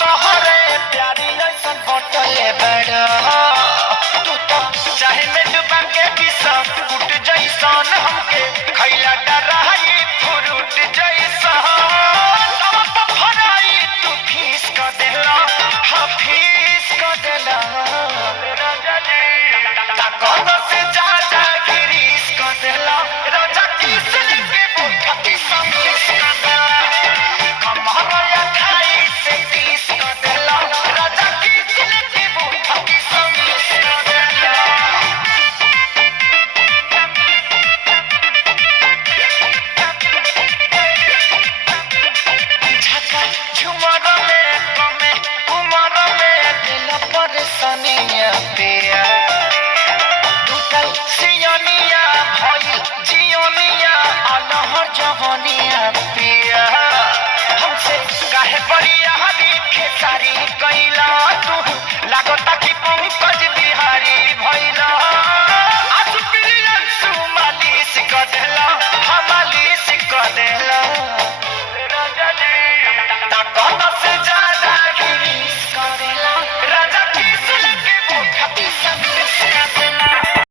तोहरे प्यारी ऐसन बटले बड़ा तू तो चाहे में डूबा के पिसा उठ जैसन हमके खैला डराई फ्रूट जैसन तब तो भराई तू फीस कर देला हाँ फीस कर देला राजा जी ताकत से जा जा गिरीश कर देला राजा किस लेके बोठा की समीस कर देला कमहरा खाई से तीस कर देला राजा किस लेके बोठा की समीस कर देला झका झुमर में कमे उमर में दिल परेशानियां पिया टूटल सियनिया भइल जियनिया अलहर जवनिया पिया